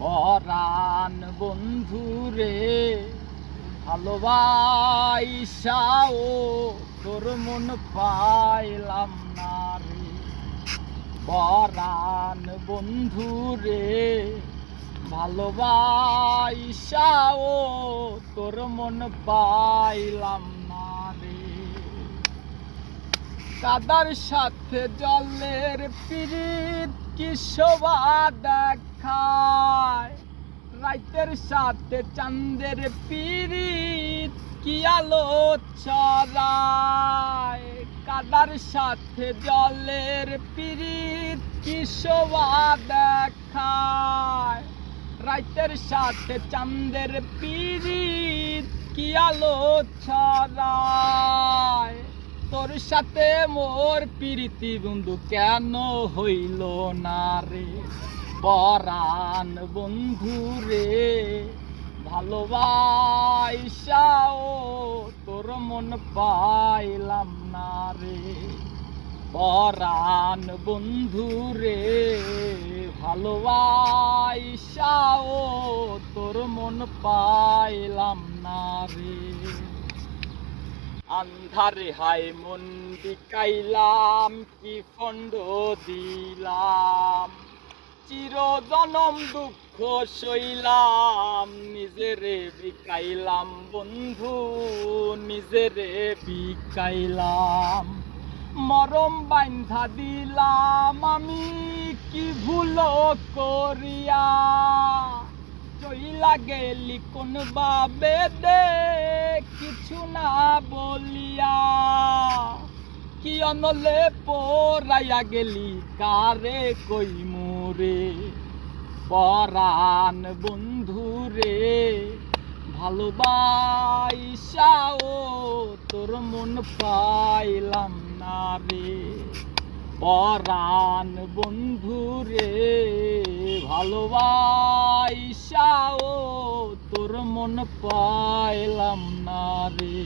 পরাণ বন্ধুরে ভালোবাসাও তোর মন পাইলাম না রে। পরাণ বন্ধুরে ভালোবাসাও তোর মন পাইলাম না রে। কাদার সাথে জলের পিরিত কি শোভা দেখায়, রাতের সাথে চাঁদের পিরিত কি আলো ছড়ায়। কাদার সাথে জলের পিরিত কি শোভা দেখায়, রাতের সাথে চাঁদের পিরিত কি আলো ছড়ায়। তোর সাথে মোর প্রীতি বন্ধু কেন হইল না রে। পরাণ বন্ধু রে ভালোবাসাও তোর মন পাইলাম না রে। পরাণ বন্ধু রে ভালোবাসাও তোর মন পাইলাম না রে। আন্ধারে হায় মন বিকাইলাম কি ফন্ড দিলাম, চিরজনম দুঃখ সইলাম নিজেরে বিকাইলাম বন্ধু নিজেরে বিকাইলাম। মরম বান্ধা দিলাম আমি কি ভুল করিয়া, চইলা গেলি কোন বাবে দে কিছু না বলিয়া। কি অনলে পরাইয়া গেলি কারে কই মোরে। পরাণ বন্ধু রে ভালোবাসাও তোর মন পাইলাম না রে। পরাণ বন্ধু রে ভালোবাসাও তোর মন পাইলাম না রে।